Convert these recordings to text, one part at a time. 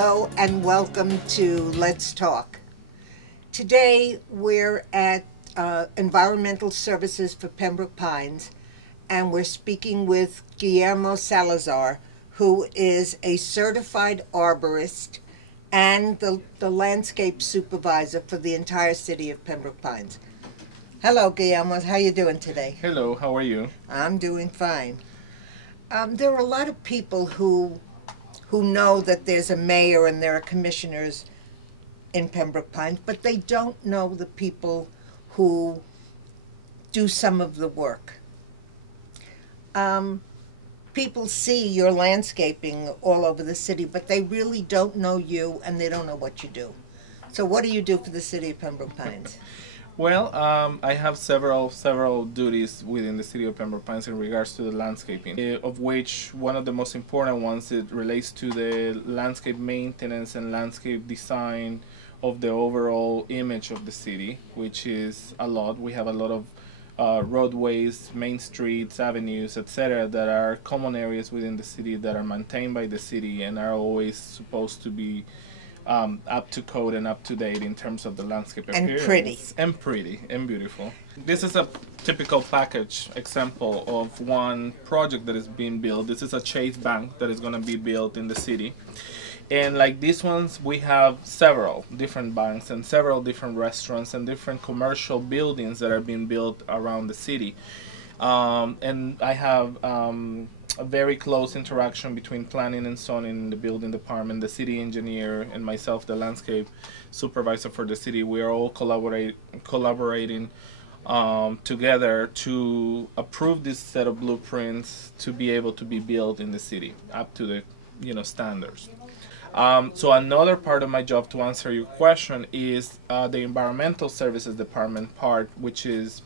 Hello and welcome to Let's Talk. Today we're at Environmental Services for Pembroke Pines, and we're speaking with Guillermo Salazar, who is a certified arborist and the landscape supervisor for the entire city of Pembroke Pines. Hello, Guillermo. How are you doing today? Hello, how are you? I'm doing fine. There are a lot of people who know that there's a mayor and there are commissioners in Pembroke Pines, but they don't know the people who do some of the work. People see your landscaping all over the city, but they really don't know you and they don't know what you do. So what do you do for the city of Pembroke Pines? Well, I have several duties within the city of Pembroke Pines in regards to the landscaping, of which one of the most important ones it relates to the landscape maintenance and landscape design of the overall image of the city, which is a lot. We have a lot of roadways, main streets, avenues, etc., that are common areas within the city that are maintained by the city and are always supposed to be up to code and up to date in terms of the landscape appearance. Pretty and beautiful. This is a typical package example of one project that is being built. This is a Chase Bank that is going to be built in the city. And like these ones, we have several different banks and several different restaurants and different commercial buildings that are being built around the city. And I have a very close interaction between planning and zoning in the building department, the city engineer, and myself, the landscape supervisor for the city. We are all collaborating together to approve this set of blueprints to be able to be built in the city up to the standards. So another part of my job, to answer your question, is the environmental services department part, which is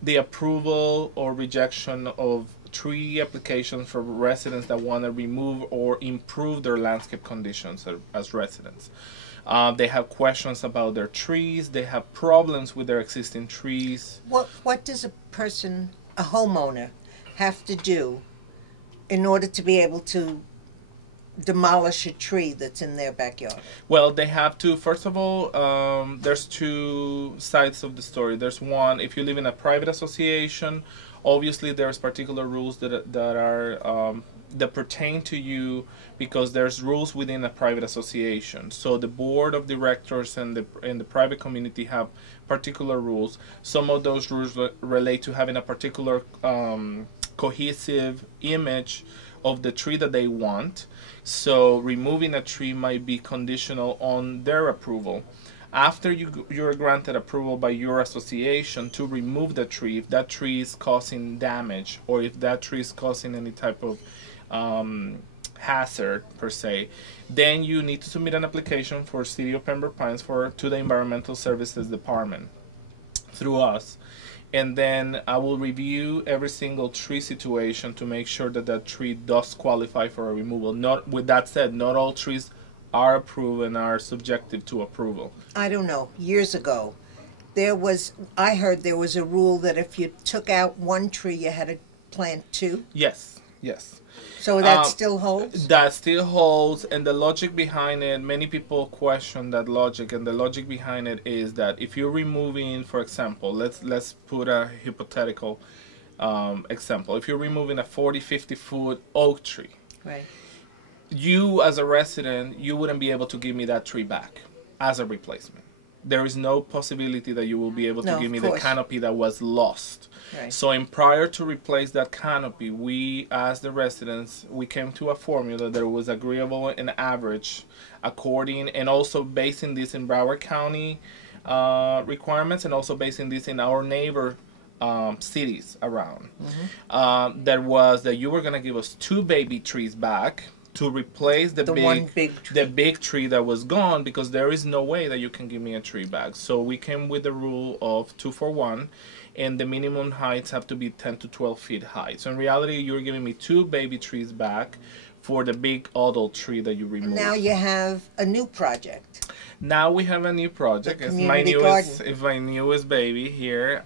the approval or rejection of tree applications for residents that want to remove or improve their landscape conditions as residents. They have questions about their trees. They have problems with their existing trees. What does a homeowner, have to do in order to be able to demolish a tree that's in their backyard? Well, they have to, first of all, there's two sides of the story. There's one, if you live in a private association, obviously there's particular rules that pertain to you because there's rules within a private association. So the board of directors and the private community have particular rules. Some of those rules relate to having a particular cohesive image of the tree that they want. So removing a tree might be conditional on their approval. After you're granted approval by your association to remove the tree, if that tree is causing damage or if that tree is causing any type of hazard per se, then you need to submit an application for City of Pembroke Pines to the Environmental Services Department through us. And then I will review every single tree situation to make sure that that tree does qualify for a removal. With that said, not all trees are approved and are subjective to approval. I don't know. Years ago, I heard there was a rule that if you took out one tree, you had to plant two. Yes. So that still holds? That still holds, and the logic behind it, many people question that logic, and the logic behind it is that if you're removing, for example, let's put a hypothetical example. If you're removing a 40-50 foot oak tree, right, you as a resident, you wouldn't be able to give me that tree back as a replacement. There is no possibility that you will be able to give me the canopy that was lost. Right. So prior to replace that canopy, we as the residents, we came to a formula that was agreeable and average according, and also basing this in Broward County requirements, and also basing this in our neighbor cities around. Mm-hmm. That was that you were going to give us 2 baby trees back to replace the big tree that was gone, because there is no way that you can give me a tree back. So we came with the rule of 2 for 1, and the minimum heights have to be 10 to 12 feet high. So in reality, you're giving me 2 baby trees back for the big adult tree that you removed. Now you have a new project. Now we have a new project. The It's community garden. it's my newest baby here.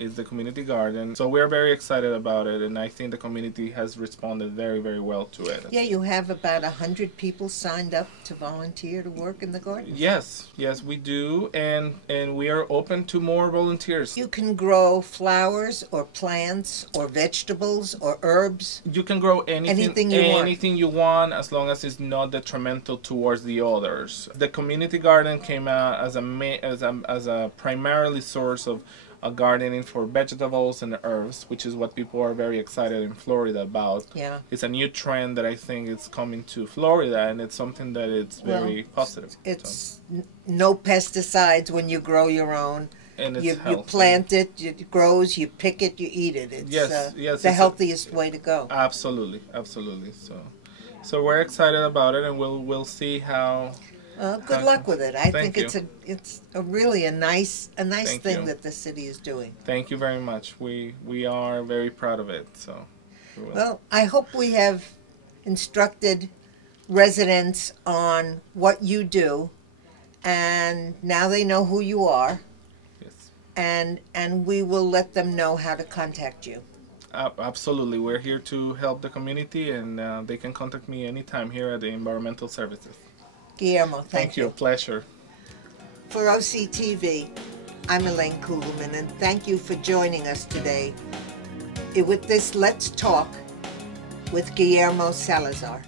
Is the community garden. So we're very excited about it, and I think the community has responded very, very well to it. Yeah, you have about 100 people signed up to volunteer to work in the garden. Yes, yes, we do, and we are open to more volunteers. You can grow flowers or plants or vegetables or herbs. You can grow anything you want, as long as it's not detrimental towards the others. The community garden came out as a primarily source of gardening for vegetables and herbs, which is what people are very excited in Florida about. Yeah. It's a new trend that I think is coming to Florida, and it's something that it's very positive. It's no pesticides when you grow your own. And it's You healthy. plant it, it grows, you pick it, you eat it. It's Yes, the it's healthiest way to go. Absolutely. So we're excited about it, and we'll see how. Good luck with it. I Thank think it's a really a nice Thank thing you. that the city is doing. Thank you very much. We are very proud of it. So. We will. Well, I hope we have instructed residents on what you do, and now they know who you are, Yes. and we will let them know how to contact you. Absolutely. We're here to help the community, and they can contact me anytime here at the Environmental Services. Guillermo, thank you. Pleasure. For OCTV, I'm Elaine Kugelman, and thank you for joining us today with this Let's Talk with Guillermo Salazar.